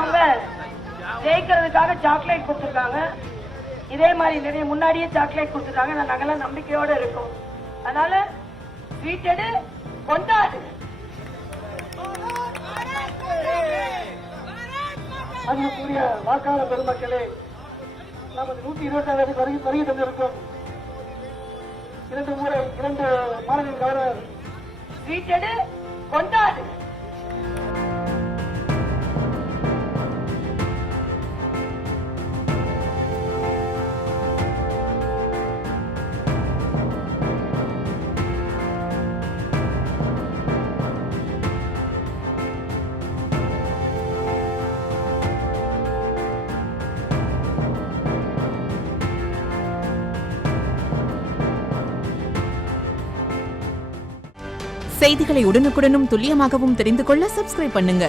அவங்க ஜெயிக்கிறதுக்காக சாக்லேட் கொடுத்துருக்காங்க. இதே மாதிரி நிறைய முன்னாடியே சாக்லேட் கொடுத்துருக்காங்க. நாங்கெல்லாம் நம்பிக்கையோட இருக்கோம். அதனால ஸ்வீட்டடு கொண்டாடு. அன்புக்குரிய வாக்காளர் பெருமக்களே, நமது 126 வருகை தந்திருக்கும் 2 மாநில கவர்னர் ஸ்வீட்டடு கொண்டாடு. செய்திகளை உடனுக்குடனும் துல்லியமாகவும் தெரிந்து கொள்ள சப்ஸ்கிரைப் பண்ணுங்க.